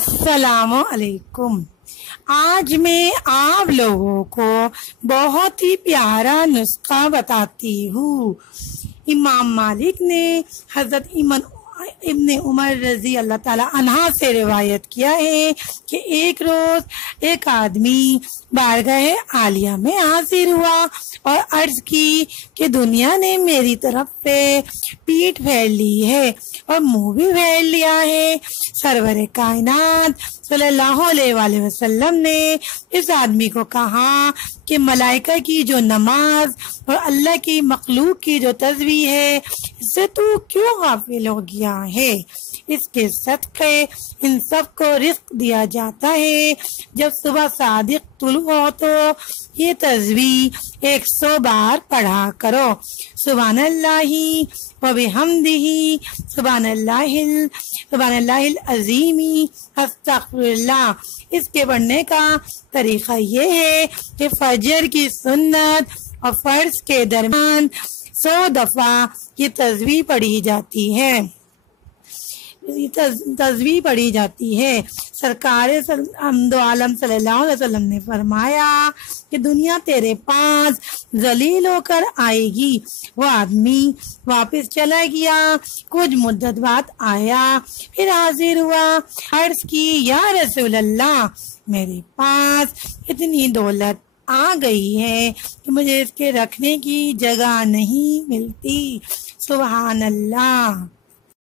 السلام علیکم۔ آج میں آپ لوگوں کو بہت ہی پیارا نسخہ بتاتی ہوں۔ امام مالک نے حضرت ابن عمر رضی اللہ تعالی عنہ سے روایت کیا ہے کہ ایک روز ایک آدمی بارگاہ عالیہ میں حاضر ہوا اور عرض کی کہ دنیا نے میری طرف سے پیٹھ پھیر لی ہے اور منہ بھی پھیر لیا ہے۔ سرور کائنات صلی اللہ علیہ وآلہ وسلم نے اس آدمی کو کہا کہ ملائکہ کی جو نماز اور اللہ کی مخلوق کی جو تسبیح ہے اس سے تو کیوں غافل ہو گیا ہے؟ اس کے صدقے ان سب کو رزق دیا جاتا ہے۔ جب صبح صادق طلوع ہو تو یہ تسبیح 100 بار پڑھا کرو۔ سبحان اللہ و بحمدہ سبحان اللہ العظیم استغفر اللہ۔ اس کے پڑھنے کا طریقہ یہ ہے کہ فجر کی سنت اور فرض کے درمیان 100 دفعہ یہ تسبیح پڑھی جاتی ہے۔ سرکار دو عالم صلی اللہ علیہ وسلم نے فرمایا کہ دنیا تیرے پاس ذلیل ہو کر آئے گی۔ وہ آدمی واپس چلا گیا، کچھ مدت بعد آیا، پھر حاضر ہوا، عرض کی یا رسول اللہ، میرے پاس اتنی دولت آ گئی ہے کہ مجھے اس کے رکھنے کی جگہ نہیں ملتی۔ سبحان اللہ۔